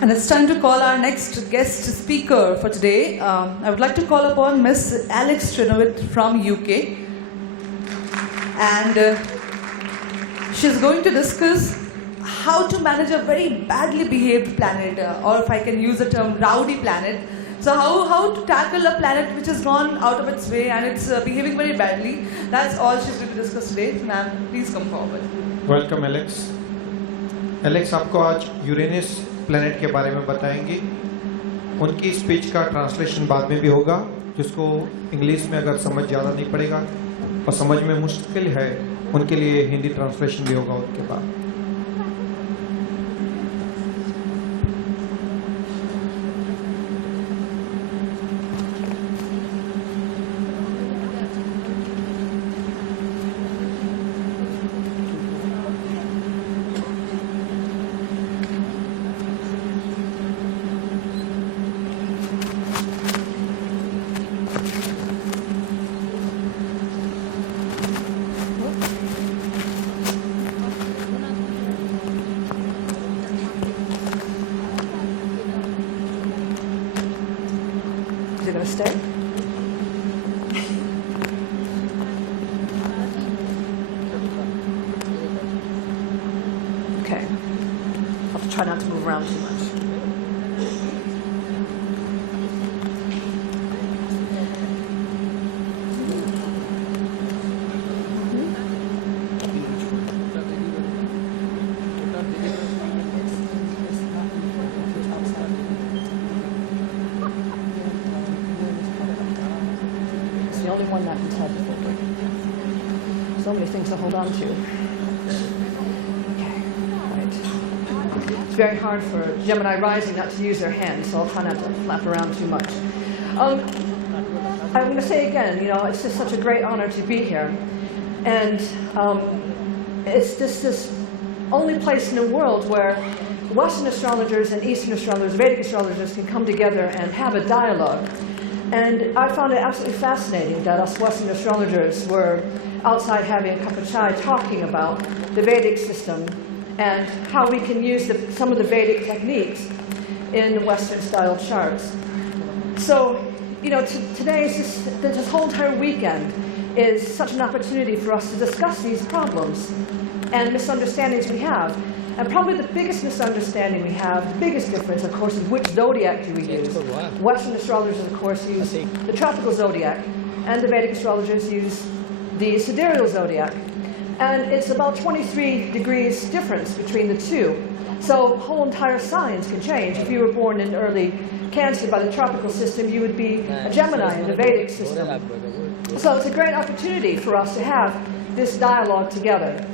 And it's time to call our next guest speaker for today. I would like to call upon Miss Alex Trenoweth from UK. And she's going to discuss how to manage a very badly behaved planet, or if I can use the term rowdy planet. So how to tackle a planet which has gone out of its way and it's behaving very badly. That's all she's going to discuss today. Ma'am, please come forward. Welcome, Alex. Alex आपको आज Uranus planet के बारे में बताएंगी. उनकी speech का translation बाद में भी होगा, जिसको इंग्लिश में अगर समझ ज़्यादा नहीं पड़ेगा और समझ में मुश्किल है, उनके लिए हिंदी ट्रांसलेशन भी होगा उनके बाद. Try not to move around too much. It's the only one that can tell the filter. So many things to hold on to. Very hard for Gemini rising not to use their hands, so I'll try not to flap around too much. I'm going to say again, it's just such a great honor to be here. And it's just this only place in the world where Western astrologers and Eastern astrologers, Vedic astrologers can come together and have a dialogue. And I found it absolutely fascinating that us Western astrologers were outside having a cup of chai talking about the Vedic system and how we can use some of the Vedic techniques in Western-style charts. So, today, this whole entire weekend is such an opportunity for us to discuss these problems and misunderstandings we have. And probably the biggest misunderstanding we have, the biggest difference, of course, is which zodiac do we use. Western astrologers, of course, use the tropical zodiac, and the Vedic astrologers use the sidereal zodiac. And it's about 23 degrees difference between the two. So whole entire signs can change. If you were born in early Cancer by the tropical system, you would be a Gemini in the Vedic system. So it's a great opportunity for us to have this dialogue together.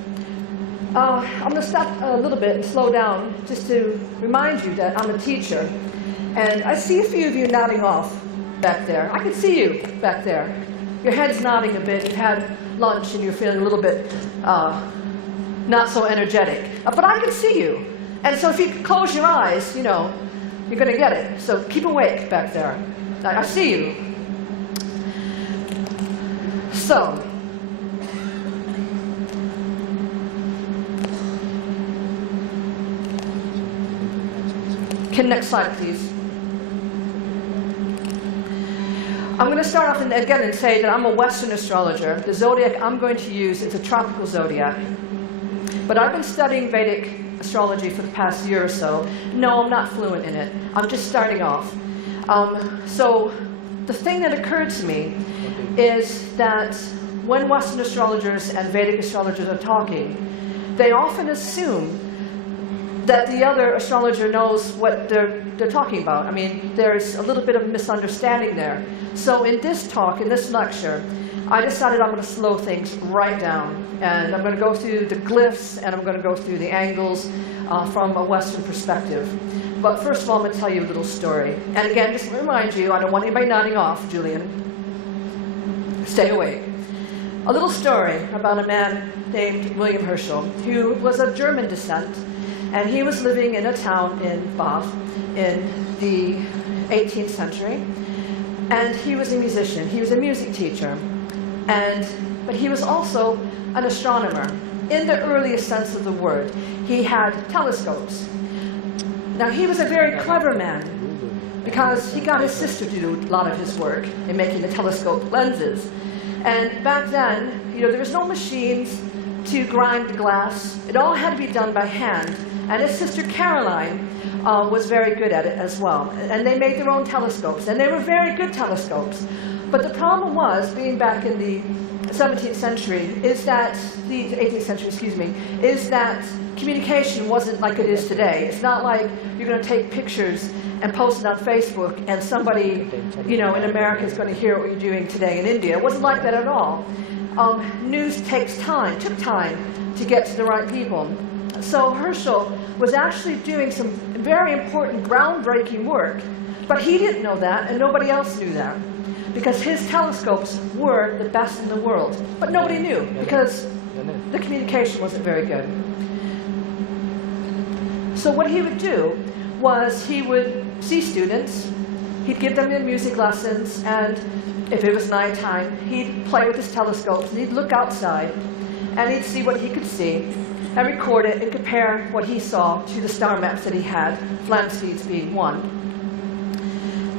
I'm going to stop a little bit and slow down just to remind you that I'm a teacher. And I see a few of you nodding off back there. I can see you back there. Your head's nodding a bit. You've had lunch and you're feeling a little bit not so energetic. But I can see you. And so if you close your eyes, you're going to get it. So keep awake back there. I see you. So, next slide, please. I'm going to start off again and say that I'm a Western astrologer. The zodiac I'm going to use is a tropical zodiac. But I've been studying Vedic astrology for the past year or so. No, I'm not fluent in it. I'm just starting off. So the thing that occurred to me is that when Western astrologers and Vedic astrologers are talking, they often assume that the other astrologer knows what they're talking about. I mean, there's a little bit of a misunderstanding there. So in this talk, in this lecture, I decided I'm going to slow things right down. And I'm going to go through the glyphs, and I'm going to go through the angles from a Western perspective. But first of all, I'm going to tell you a little story. And again, just to remind you, I don't want anybody nodding off, Julian. Stay awake. A little story about a man named William Herschel, who was of German descent. And he was living in a town in Bath in the 18th century. And he was a musician. He was a music teacher. But he was also an astronomer in the earliest sense of the word. He had telescopes. Now, he was a very clever man because he got his sister to do a lot of his work in making the telescope lenses. And back then, there was no machines to grind the glass. It all had to be done by hand. And his sister Caroline was very good at it as well. And they made their own telescopes, and they were very good telescopes. But the problem was, being back in the 17th century, is that, the 18th century, excuse me, is that communication wasn't like it is today. It's not like you're going to take pictures and post it on Facebook and somebody, in America is going to hear what you're doing today in India. It wasn't like that at all. News took time to get to the right people. So Herschel was actually doing some very important, groundbreaking work, but he didn't know that, and nobody else knew that, because his telescopes were the best in the world. But nobody knew, because the communication wasn't very good. So what he would do was he would see students, he'd give them their music lessons, and if it was nighttime, he'd play with his telescopes, and he'd look outside, and he'd see what he could see, and record it and compare what he saw to the star maps that he had, Flamsteed's being one.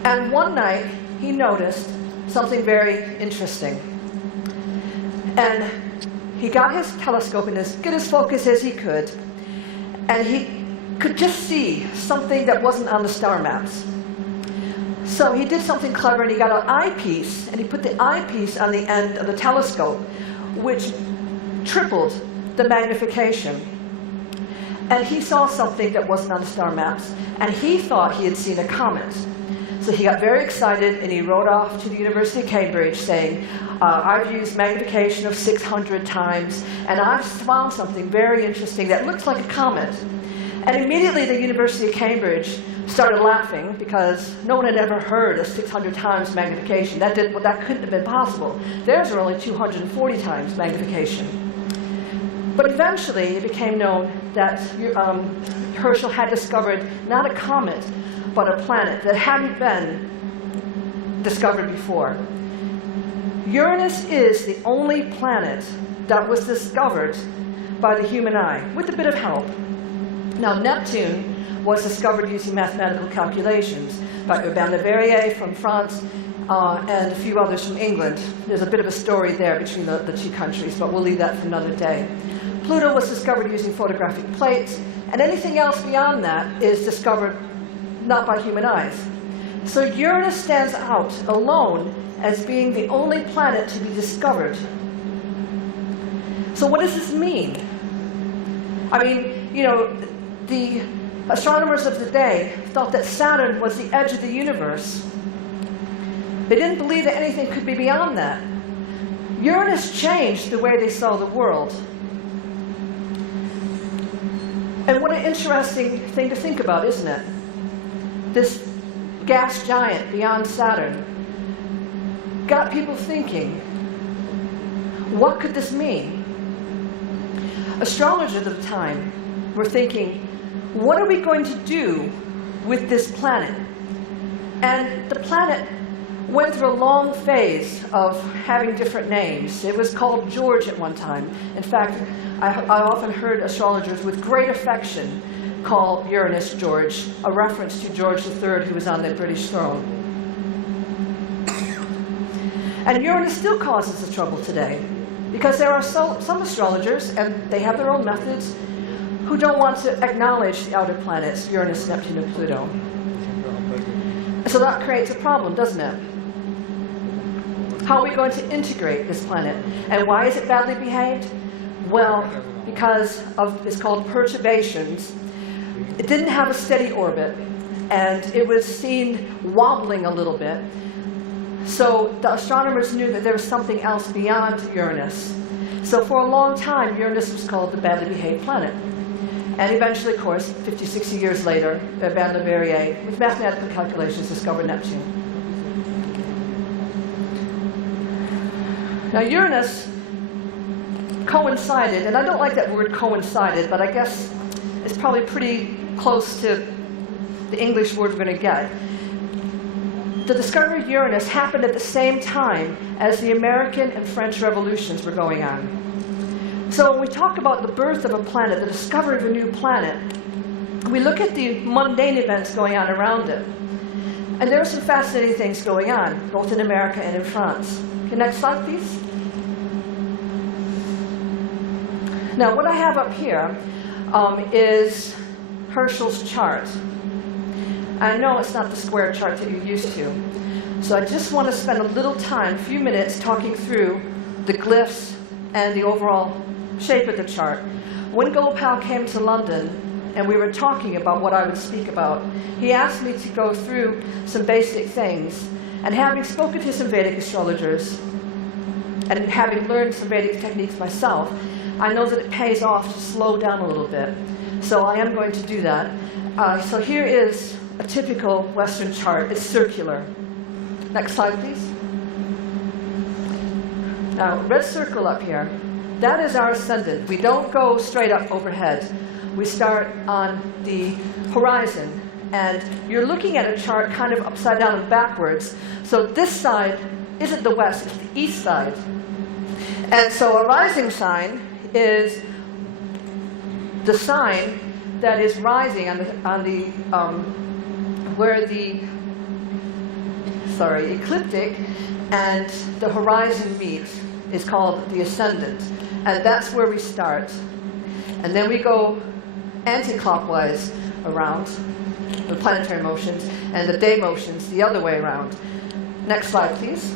And one night, he noticed something very interesting. And he got his telescope in as good a focus as he could, and he could just see something that wasn't on the star maps. So he did something clever, and he got an eyepiece, and he put the eyepiece on the end of the telescope, which tripled the magnification. And he saw something that wasn't on the star maps, and he thought he had seen a comet. So he got very excited, and he wrote off to the University of Cambridge saying, I've used magnification of 600 times, and I've found something very interesting that looks like a comet. And immediately the University of Cambridge started laughing, because no one had ever heard of 600 times magnification. That couldn't have been possible. Theirs were only 240 times magnification. But eventually it became known that Herschel had discovered not a comet, but a planet that hadn't been discovered before. Uranus is the only planet that was discovered by the human eye, with a bit of help. Now, Neptune was discovered using mathematical calculations by Urbain Le Verrier from France and a few others from England. There's a bit of a story there between the two countries, but we'll leave that for another day. Pluto was discovered using photographic plates, and anything else beyond that is discovered not by human eyes. So Uranus stands out alone as being the only planet to be discovered. So what does this mean? I mean, the astronomers of the day thought that Saturn was the edge of the universe. They didn't believe that anything could be beyond that. Uranus changed the way they saw the world. And what an interesting thing to think about, isn't it? This gas giant beyond Saturn got people thinking, what could this mean? Astrologers of the time were thinking, what are we going to do with this planet? And the planet went through a long phase of having different names. It was called George at one time. In fact, I often heard astrologers with great affection call Uranus George, a reference to George III, who was on the British throne. And Uranus still causes us trouble today, because there are some astrologers, and they have their own methods, who don't want to acknowledge the outer planets, Uranus, Neptune, and Pluto. So that creates a problem, doesn't it? How are we going to integrate this planet? And why is it badly behaved? Well, because of, it's called perturbations. It didn't have a steady orbit, and it was seen wobbling a little bit. So the astronomers knew that there was something else beyond Uranus. So for a long time, Uranus was called the badly behaved planet. And eventually, of course, 50, 60 years later, Urbain Le Verrier, with mathematical calculations, discovered Neptune. Now, Uranus coincided, and I don't like that word coincided, but I guess it's probably pretty close to the English word we're going to get. The discovery of Uranus happened at the same time as the American and French revolutions were going on. So when we talk about the birth of a planet, the discovery of a new planet, we look at the mundane events going on around it. And there are some fascinating things going on, both in America and in France. Okay, next slide, please. Now, what I have up here is Herschel's chart. I know it's not the square chart that you're used to. So I just want to spend a little time, a few minutes, talking through the glyphs and the overall shape of the chart. When Gopal came to London, and we were talking about what I would speak about, he asked me to go through some basic things. And having spoken to some Vedic astrologers, and having learned some Vedic techniques myself, I know that it pays off to slow down a little bit. So I am going to do that. So here is a typical Western chart. It's circular. Next slide, please. Now, red circle up here, that is our ascendant. We don't go straight up overhead. We start on the horizon. And you're looking at a chart kind of upside down and backwards. So this side isn't the west, it's the east side. And so a rising sign is the sign that is rising where the ecliptic and the horizon meet is called the ascendant. And that's where we start. And then we go anti-clockwise around the planetary motions and the day motions the other way around. Next slide, please.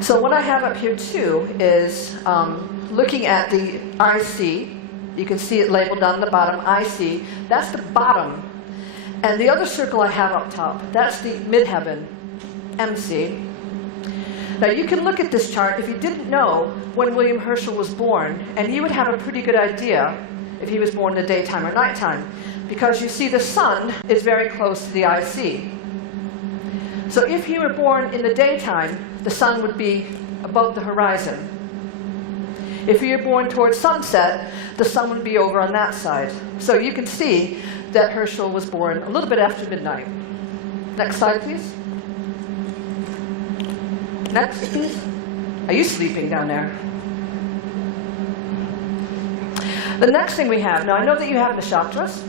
So what I have up here too is looking at the IC. You can see it labeled down the bottom, IC. That's the bottom. And the other circle I have up top, that's the midheaven, MC. Now you can look at this chart if you didn't know when William Herschel was born, and you would have a pretty good idea if he was born in the daytime or nighttime, because you see the sun is very close to the IC. So if he were born in the daytime, the sun would be above the horizon. If he were born towards sunset, the sun would be over on that side. So you can see that Herschel was born a little bit after midnight. Next slide, please. Next, please. Are you sleeping down there? The next thing we have, now I know that you have the chakras,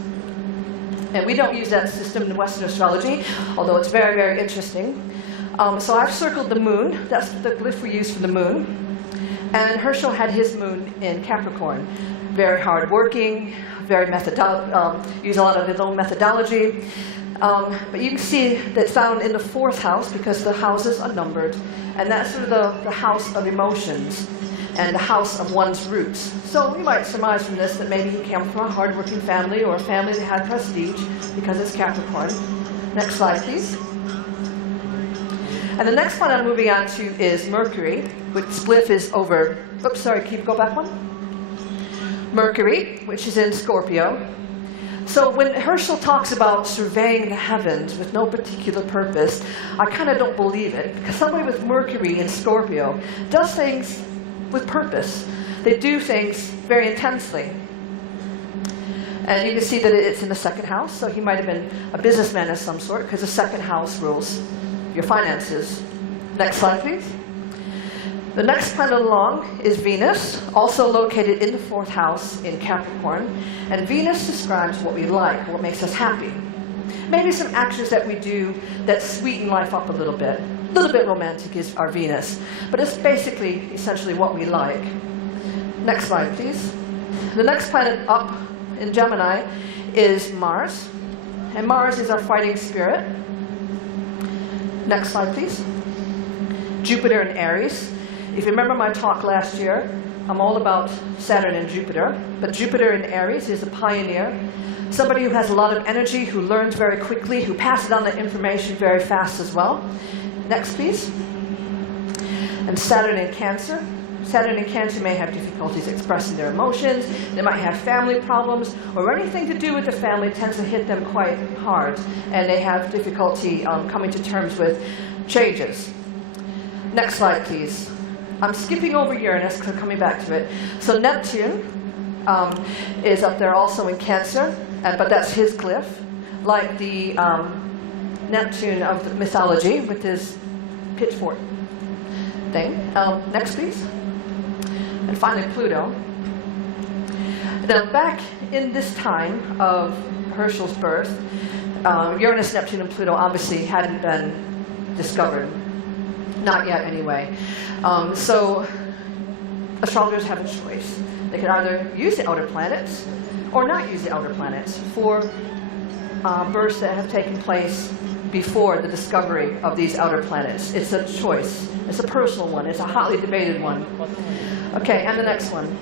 and we don't use that system in Western astrology, although it's very, very interesting. So I've circled the moon. That's the glyph we use for the moon. And Herschel had his moon in Capricorn. Very hardworking, very use a lot of his own methodology. But you can see that's found in the 4th house because the houses are numbered. And that's sort of the house of emotions and the house of one's roots. So we might surmise from this that maybe he came from a hardworking family or a family that had prestige because it's Capricorn. Next slide, please. And the next one I'm moving on to is Mercury, which glyph is over, oops, sorry, can you go back one? Mercury, which is in Scorpio. So when Herschel talks about surveying the heavens with no particular purpose, I kind of don't believe it, because somebody with Mercury in Scorpio does things with purpose. They do things very intensely. And you can see that it's in the 2nd house, so he might have been a businessman of some sort, because the 2nd house rules your finances. Next slide, please. The next planet along is Venus, also located in the 4th house in Capricorn. And Venus describes what we like, what makes us happy. Maybe some actions that we do that sweeten life up a little bit. A little bit romantic is our Venus. But it's basically, essentially what we like. Next slide, please. The next planet up in Gemini is Mars. And Mars is our fighting spirit. Next slide, please. Jupiter in Aries. If you remember my talk last year, I'm all about Saturn and Jupiter. But Jupiter in Aries is a pioneer. Somebody who has a lot of energy, who learns very quickly, who passes on the information very fast as well. Next, please. And Saturn in Cancer. Saturn in Cancer may have difficulties expressing their emotions. They might have family problems, or anything to do with the family tends to hit them quite hard, and they have difficulty coming to terms with changes. Next slide, please. I'm skipping over Uranus because I'm coming back to it. So Neptune is up there also in Cancer, but that's his glyph, like the Neptune of the mythology with his pitchfork thing. Next, please. And finally, Pluto. Now, back in this time of Herschel's birth, Uranus, Neptune, and Pluto obviously hadn't been discovered. Not yet, anyway. So astrologers have a choice. They can either use the outer planets or not use the outer planets for births that have taken place before the discovery of these outer planets. It's a choice. It's a personal one. It's a hotly debated one. Okay, and the next one.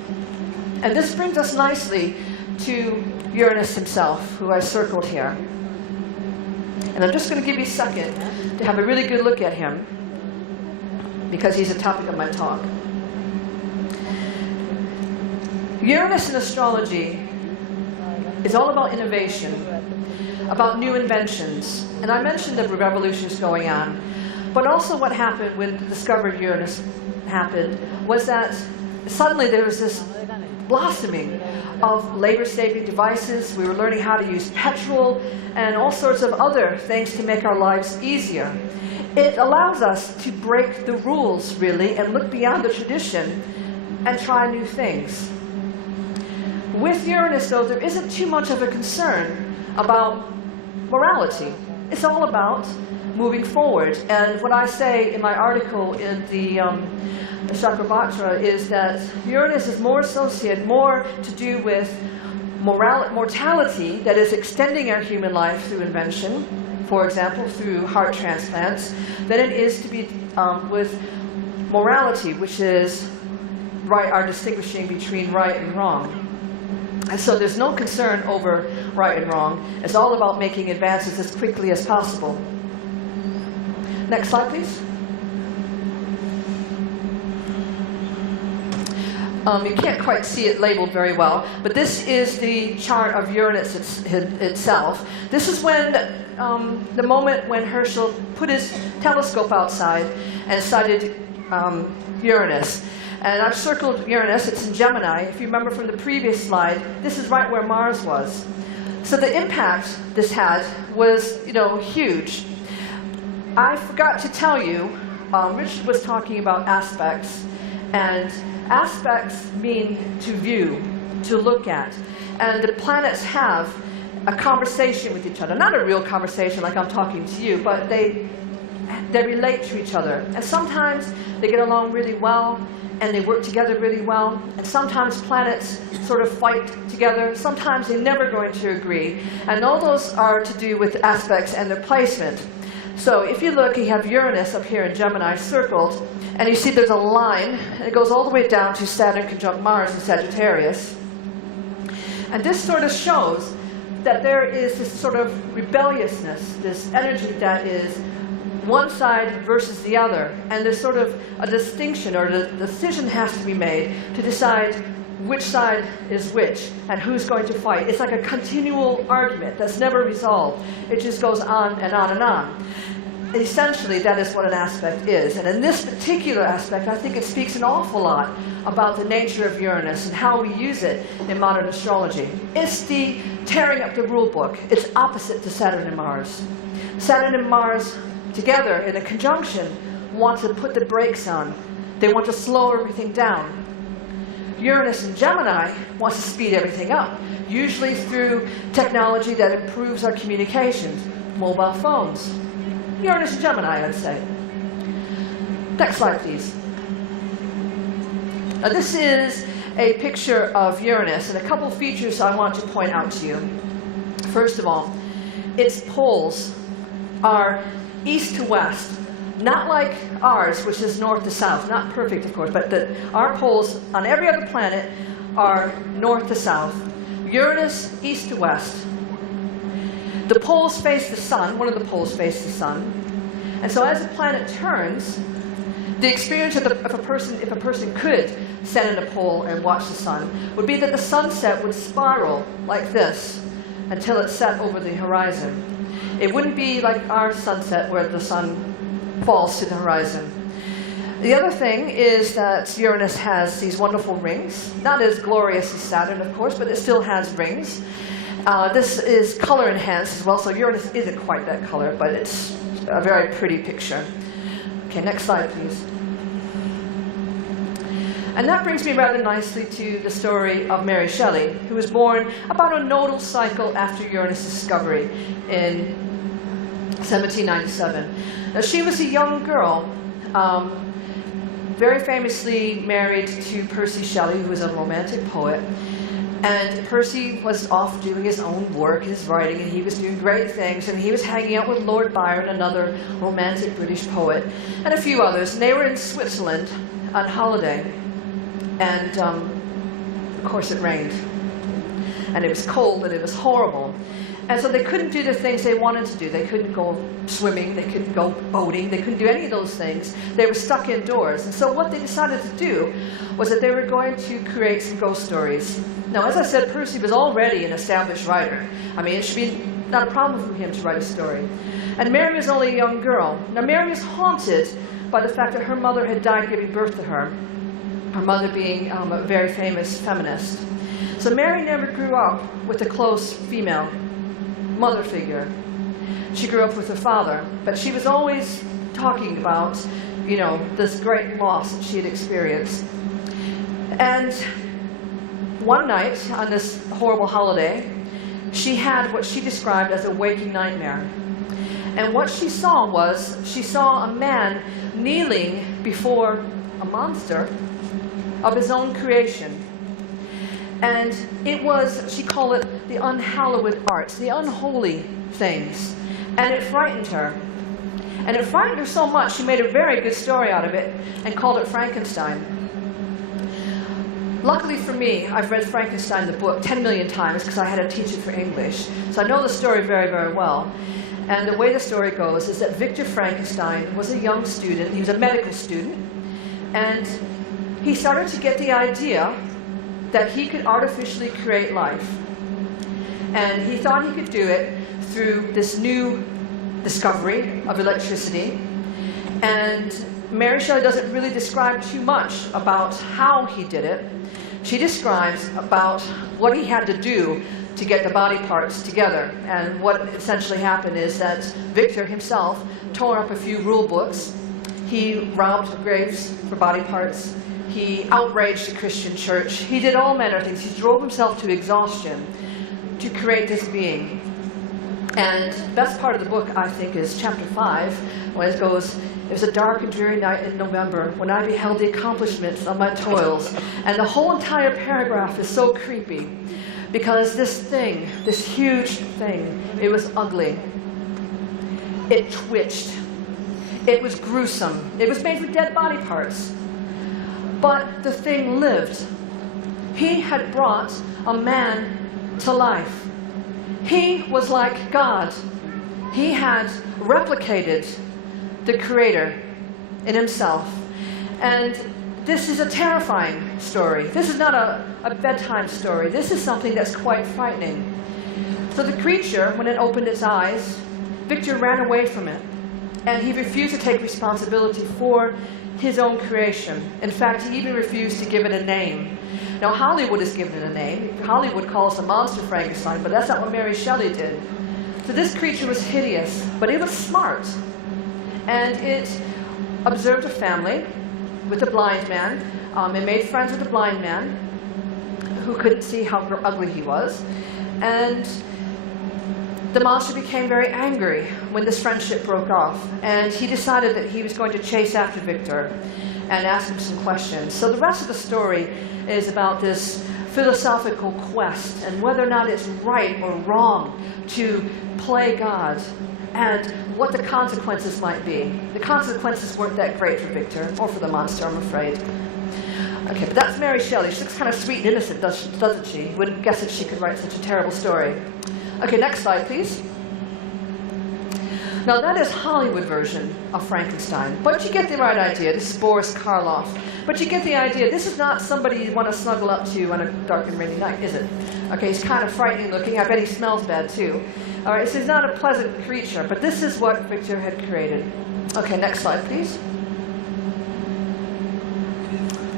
And this brings us nicely to Uranus himself, who I circled here. And I'm just going to give you a second to have a really good look at him, because he's the topic of my talk. Uranus in astrology is all about innovation, about new inventions. And I mentioned the revolutions going on. But also what happened when the discovery of Uranus happened was that suddenly there was this blossoming of labor-saving devices. We were learning how to use petrol and all sorts of other things to make our lives easier. It allows us to break the rules, really, and look beyond the tradition and try new things. With Uranus, though, there isn't too much of a concern about morality. It's all about moving forward. And what I say in my article in the Shakravatra is that Uranus is more associated, more to do with mortality, that is extending our human life through invention, for example, through heart transplants, than it is to be with morality, which is our distinguishing between right and wrong. And so there's no concern over right and wrong. It's all about making advances as quickly as possible. Next slide, please. You can't quite see it labeled very well, but this is the chart of Uranus itself. This is when the moment when Herschel put his telescope outside and studied Uranus. And I've circled Uranus. It's in Gemini. If you remember from the previous slide, this is right where Mars was. So the impact this had was, huge. I forgot to tell you, Richard was talking about aspects, and aspects mean to view, to look at. And the planets have a conversation with each other. Not a real conversation like I'm talking to you, but they relate to each other. And sometimes they get along really well, and they work together really well. And sometimes planets sort of fight together. Sometimes they're never going to agree. And all those are to do with aspects and their placement. So if you look, you have Uranus up here in Gemini circled, and you see there's a line, and it goes all the way down to Saturn conjunct Mars in Sagittarius. And this sort of shows that there is this sort of rebelliousness, this energy that is one side versus the other. And there's sort of a distinction, or the decision has to be made to decide which side is which and who's going to fight. It's like a continual argument that's never resolved. It just goes on and on and on. Essentially, that is what an aspect is. And in this particular aspect, I think it speaks an awful lot about the nature of Uranus and how we use it in modern astrology. It's the tearing up the rule book. It's opposite to Saturn and Mars. Saturn and Mars together in a conjunction want to put the brakes on. They want to slow everything down. Uranus and Gemini wants to speed everything up, usually through technology that improves our communications, mobile phones. Uranus and Gemini, I'd say. Next slide, please. Now, this is a picture of Uranus, and a couple features I want to point out to you. First of all, its poles are east to west, not like ours, which is north to south. Not perfect, of course, but our poles on every other planet are north to south. Uranus, east to west. The poles face the sun. One of the poles faces the sun. And so as the planet turns, the experience of if a person could stand in a pole and watch the sun, would be that the sunset would spiral like this until it set over the horizon. It wouldn't be like our sunset where the sun falls to the horizon. The other thing is that Uranus has these wonderful rings. Not as glorious as Saturn, of course, but it still has rings. This is color enhanced as well, so Uranus isn't quite that color, but it's a very pretty picture. Okay, next slide, please. And that brings me rather nicely to the story of Mary Shelley, who was born about a nodal cycle after Uranus' discovery in 1797. Now, she was a young girl, very famously married to Percy Shelley, who was a romantic poet. And Percy was off doing his own work, his writing, and he was doing great things. And he was hanging out with Lord Byron, another romantic British poet, and a few others. And they were in Switzerland on holiday. And of course it rained. And it was cold and it was horrible. And so they couldn't do the things they wanted to do. They couldn't go swimming, they couldn't go boating, they couldn't do any of those things. They were stuck indoors. And so what they decided to do was that they were going to create some ghost stories. Now, as I said, Percy was already an established writer. I mean, it should be not a problem for him to write a story. And Mary was only a young girl. Now, Mary was haunted by the fact that her mother had died giving birth to her mother being a very famous feminist. So Mary never grew up with a close female mother figure. She grew up with her father, but she was always talking about, you know, this great loss that she had experienced. And one night on this horrible holiday, she had what she described as a waking nightmare. And what she saw was, she saw a man kneeling before a monster of his own creation. And it was, she called it the unhallowed arts, the unholy things. And it frightened her. And it frightened her so much, she made a very good story out of it and called it Frankenstein. Luckily for me, I've read Frankenstein, the book, 10 million times because I had to teach it for English. So I know the story very, very well. And the way the story goes is that Victor Frankenstein was a young student. He was a medical student. And he started to get the idea that he could artificially create life. And he thought he could do it through this new discovery of electricity. And Mary Shelley doesn't really describe too much about how he did it. She describes about what he had to do to get the body parts together. And what essentially happened is that Victor himself tore up a few rule books. He robbed graves for body parts. He outraged the Christian church. He did all manner of things. He drove himself to exhaustion to create this being. And the best part of the book, I think, is chapter 5, when it goes, "It was a dark and dreary night in November when I beheld the accomplishments of my toils." And the whole entire paragraph is so creepy because this thing, this huge thing, it was ugly. It twitched. It was gruesome. It was made with dead body parts. But the thing lived. He had brought a man to life. He was like God. He had replicated the Creator in himself. And this is a terrifying story. This is not a bedtime story. This is something that's quite frightening. So the creature, when it opened its eyes, Victor ran away from it. And he refused to take responsibility for his own creation. In fact, he even refused to give it a name. Now, Hollywood has given it a name. Hollywood calls the monster Frankenstein, but that's not what Mary Shelley did. So this creature was hideous, but it was smart. And it observed a family with a blind man. It made friends with a blind man who couldn't see how ugly he was. And the monster became very angry when this friendship broke off, and he decided that he was going to chase after Victor and ask him some questions. So the rest of the story is about this philosophical quest and whether or not it's right or wrong to play God and what the consequences might be. The consequences weren't that great for Victor, or for the monster, I'm afraid. Okay, but that's Mary Shelley. She looks kind of sweet and innocent, doesn't she? You wouldn't guess that she could write such a terrible story. Okay, next slide, please. Now, that is Hollywood version of Frankenstein. But you get the right idea. This is Boris Karloff. But you get the idea. This is not somebody you want to snuggle up to on a dark and rainy night, is it? Okay, he's kind of frightening looking. I bet he smells bad, too. All right, so he's not a pleasant creature, but this is what Victor had created. Okay, next slide, please.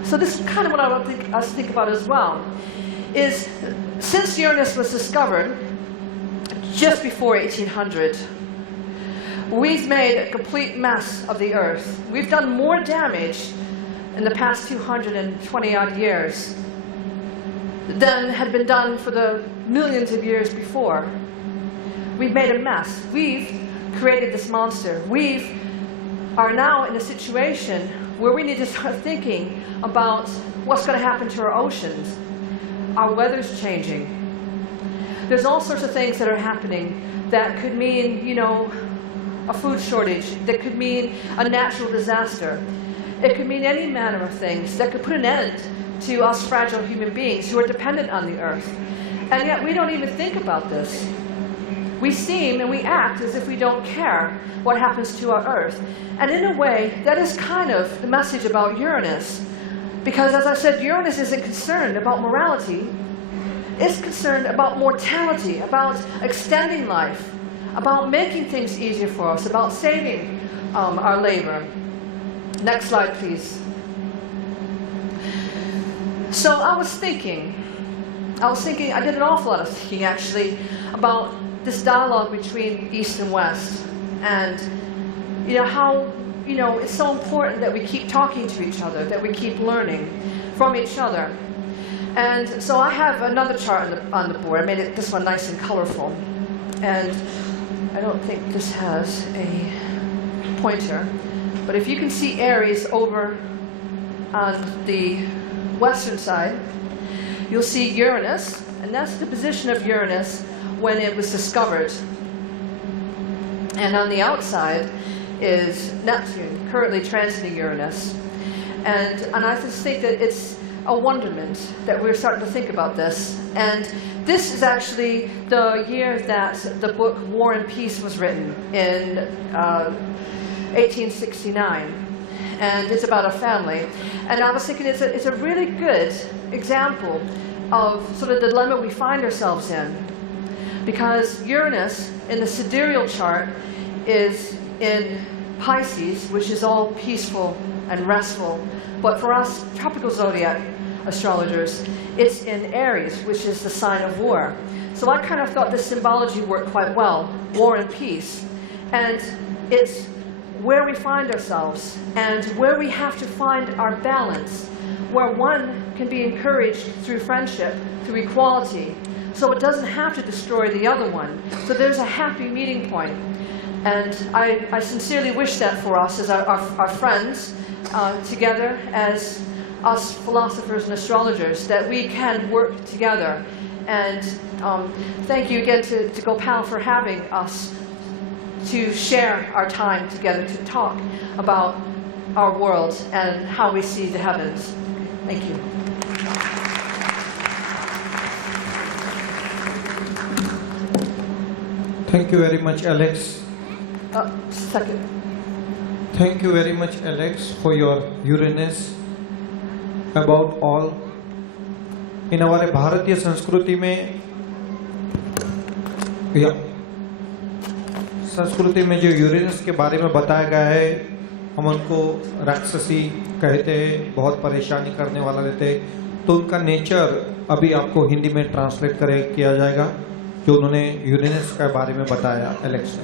So this is kind of what I want us to think about as well, is since Uranus was discovered just before 1800, we've made a complete mess of the Earth. We've done more damage in the past 220 odd years than had been done for the millions of years before. We've made a mess. We've created this monster. We are now in a situation where we need to start thinking about what's going to happen to our oceans. Our weather's changing. There's all sorts of things that are happening that could mean, you know, a food shortage, that could mean a natural disaster. It could mean any manner of things that could put an end to us fragile human beings who are dependent on the earth. And yet we don't even think about this. We seem and we act as if we don't care what happens to our earth. And in a way, that is kind of the message about Uranus. Because as I said, Uranus isn't concerned about morality. It's concerned about mortality, about extending life, about making things easier for us, about saving our labor. Next slide, please. So I was thinking, I did an awful lot of thinking actually, about this dialogue between East and West. And you know, how it's so important that we keep talking to each other, that we keep learning from each other. And so I have another chart on the board. I made this one nice and colorful. And I don't think this has a pointer. But if you can see Aries over on the western side, you'll see Uranus. And that's the position of Uranus when it was discovered. And on the outside is Neptune, currently transiting Uranus. And I just think that it's a wonderment that we're starting to think about this. And this is actually the year that the book War and Peace was written, in 1869. And it's about a family. And I was thinking it's a really good example of sort of the dilemma we find ourselves in. Because Uranus, in the sidereal chart, is in Pisces, which is all peaceful and restful. But for us tropical zodiac astrologers, it's in Aries, which is the sign of war. So I kind of thought this symbology worked quite well, war and peace. And it's where we find ourselves and where we have to find our balance, where one can be encouraged through friendship, through equality, so it doesn't have to destroy the other one. So there's a happy meeting point. And I sincerely wish that for us as our friends together, as us philosophers and astrologers, that we can work together. And thank you again to Gopal for having us to share our time together to talk about our world and how we see the heavens. Thank you. Thank you very much, Alex. Second. Thank you very much, Alex, for your Uranus about all. इन हमारे भारतीय संस्कृति में जो Uranus के बारे में बताया गया है, हम उनको राक्षसी कहते हैं, बहुत परेशानी करने वाला रहते हैं। तो उनका नेचर अभी आपको हिंदी में ट्रांसलेट किया जाएगा, जो उन्होंने यूरेनस के बारे में बताया एलेक्स ने।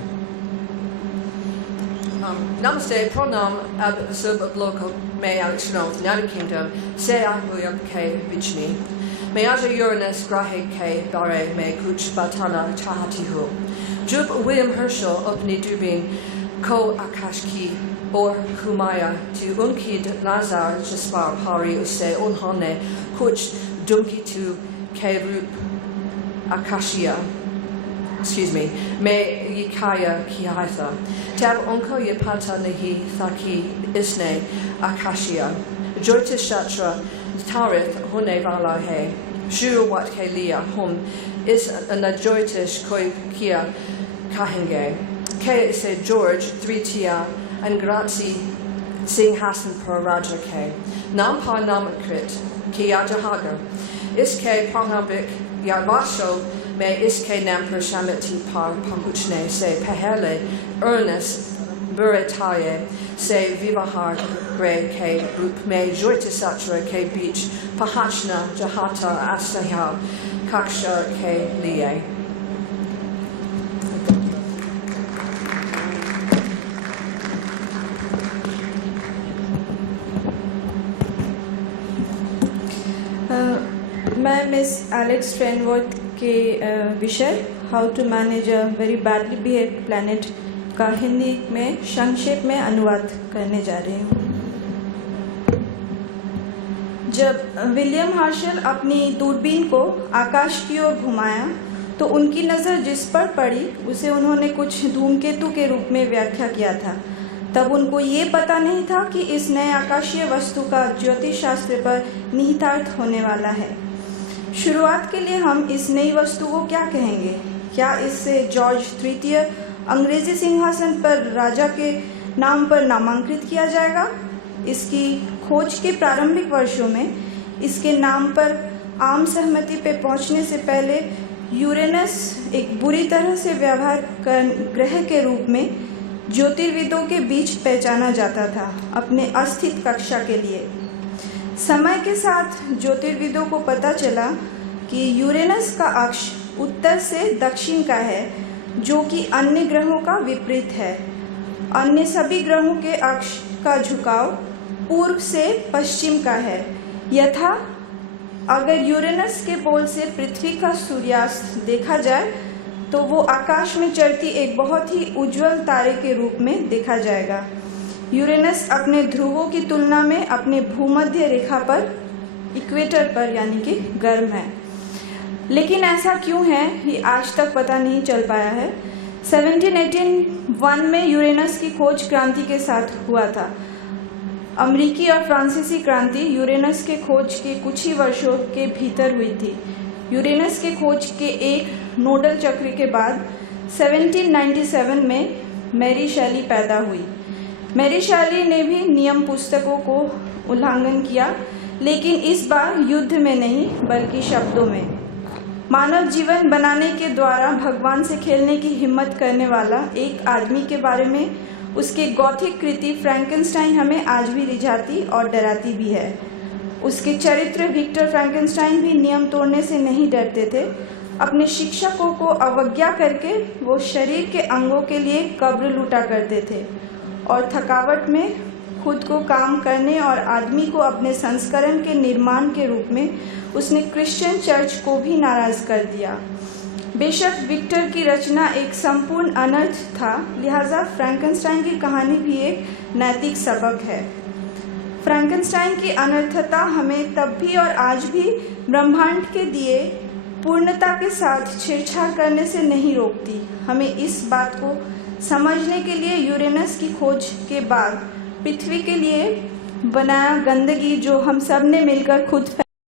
Namaste, pronam ab sub bloco me Alexandro, United Kingdom, se ahuya ke vichni. Me aja Uranus grahe ke bare me kuch batana chahatihu. Jub William Herschel upni dubin ko akashki or humaya tu unkid lazar jaspar hari use unhone kuch dunki tu ke rup akashia. Excuse me, me yikaya kihaitha. Tab unko yipata nahi thaki isne akashia. Joita shatra tarith hune vala he. Shuru wat ke lia hum is na joitish koi kia kahinge. Ke se George 3 tia and grazi sing hasan per raja ke. Nampa namakrit ki yajahaga. Iske pangabik yavasho me iske nampur shamati par pahuchne se pehele earnest buretaye se vivahar gre ke rup me joitisatra ke beach pahachna jahata astaya kaksha ke liye. Miss Alex Trainworth के विषय how to manage a very badly behaved planet का हिंदी में संक्षेप में अनुवाद करने जा रही हूँ। जब विलियम हर्शल अपनी दूरबीन को आकाश की ओर घुमाया तो उनकी नज़र जिस पर पड़ी उसे उन्होंने कुछ धूमकेतु के रूप में व्याख्या किया था। तब उनको ये पता नहीं था कि इस नए आकाशीय वस्तु का ज्योतिष शास्त्र पर निहितार्थ होने वाला है। शुरुआत के लिए हम इस नई वस्तु को क्या कहेंगे? क्या इससे जॉर्ज तृतीय अंग्रेजी सिंहासन पर राजा के नाम पर नामांकित किया जाएगा? इसकी खोज के प्रारंभिक वर्षों में इसके नाम पर आम सहमति पे पहुंचने से पहले यूरेनस एक बुरी तरह से व्यवहार ग्रह के रूप में ज्योतिर्विदों के बीच पहचाना जाता था अपने अस्थित कक्षा के लिए। समय के साथ ज्योतिर्विदों को पता चला कि यूरेनस का अक्ष उत्तर से दक्षिण का है, जो कि अन्य ग्रहों का विपरीत है। अन्य सभी ग्रहों के अक्ष का झुकाव पूर्व से पश्चिम का है। यथा अगर यूरेनस के पोल से पृथ्वी का सूर्यास्त देखा जाए तो वो आकाश में चलती एक बहुत ही उज्जवल तारे के रूप में देखा जाएगा। यूरेनस अपने ध्रुवों की तुलना में अपने भूमध्य रेखा पर, इक्वेटर पर यानी कि गर्म है। लेकिन ऐसा क्यों है ये आज तक पता नहीं चल पाया है। 1781 में यूरेनस की खोज क्रांति के साथ हुआ था। अमेरिकी और फ्रांसीसी क्रांति यूरेनस के खोज के कुछ ही वर्षों के भीतर हुई थी। यूरेनस के खोज के एक नोडल चक्र के बाद 1797 में मैरी शैली पैदा हुई। मैरी शैली ने भी नियम पुस्तकों को उल्लंघन किया, लेकिन इस बार युद्ध में नहीं बल्कि शब्दों में। मानव जीवन बनाने के द्वारा भगवान से खेलने की हिम्मत करने वाला एक आदमी के बारे में उसके गॉथिक कृति फ्रैंकेनस्टाइन हमें आज भी रिझाती और डराती भी है। उसके चरित्र विक्टर फ्रैंकेनस्टाइन भी नियम तोड़ने से नहीं डरते थे। अपने शिक्षकों को अवज्ञा करके वो शरीर के अंगों के लिए कब्र लूटा करते थे और थकावट में खुद को काम करने और आदमी को अपने संस्करण के निर्माण के रूप में उसने क्रिश्चियन चर्च को भी नाराज कर दिया। बेशक विक्टर की रचना एक संपूर्ण अनर्थ था, लिहाजा फ्रैंकेनस्टाइन की कहानी भी एक नैतिक सबक है। फ्रैंकेनस्टाइन की अनर्थता हमें तब भी और आज भी ब्रह्मांड के दिए पूर्णता के साथ छेड़छाड़ करने से नहीं रोकती। हमें इस बात को समझने के लिए यूरेनस की खोज के बाद पृथ्वी के लिए बनाया गंदगी जो हम सब ने मिलकर खुद